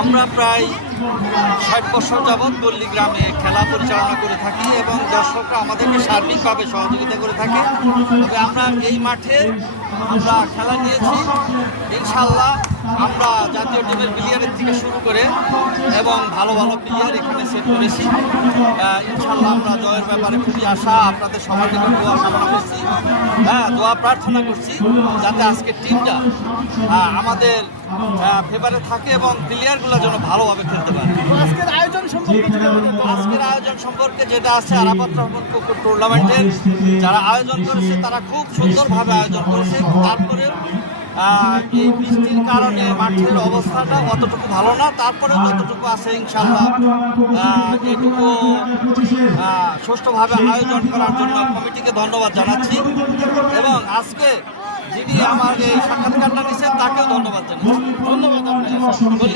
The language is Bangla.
আমরা প্রায় ৬০ বছর যাবৎ গল্লি গ্রামে খেলা পরিচালনা করে থাকি এবং দর্শকরা আমাদেরকে সার্বিকভাবে সহযোগিতা করে থাকে। তবে আমরা এই মাঠে আমরা খেলা নিয়েছি, ইনশাল্লাহ আমরা জাতীয় টিমের প্লেয়ারের থেকে শুরু করে এবং ভালো ভালো প্লেয়ার এখানে সেট করেছি। ইনশাল্লাহ আমরা জয়ের ব্যাপারে খুবই আশা, আপনাদের সবার নিকট দোয়া কামনা করছি, দোয়া প্রার্থনা করছি যাতে আজকের টিমটা আমাদের ফেভারে থাকে এবং প্লেয়ারগুলো যেন ভালোভাবে খেলতে পারে। আজকের আয়োজন সম্পর্কে যেটা আছে, আরাফাত রহমান পুকুর টুর্নামেন্টের যারা আয়োজন করেছে তারা খুব সুন্দরভাবে আয়োজন করেছে। তারপরে এই বৃষ্টির কারণে মাঠের অবস্থাটা অতটুকু ভালো না, তারপরে যতটুকু আছে ইনশাল্লাহ এইটুকু সুষ্ঠুভাবে আয়োজন করার জন্য কমিটিকে ধন্যবাদ জানাচ্ছি এবং আজকে যিনি আমার এই সাক্ষাৎকারটা নিচ্ছেন তাকেও ধন্যবাদ জানাচ্ছি। ধন্যবাদ।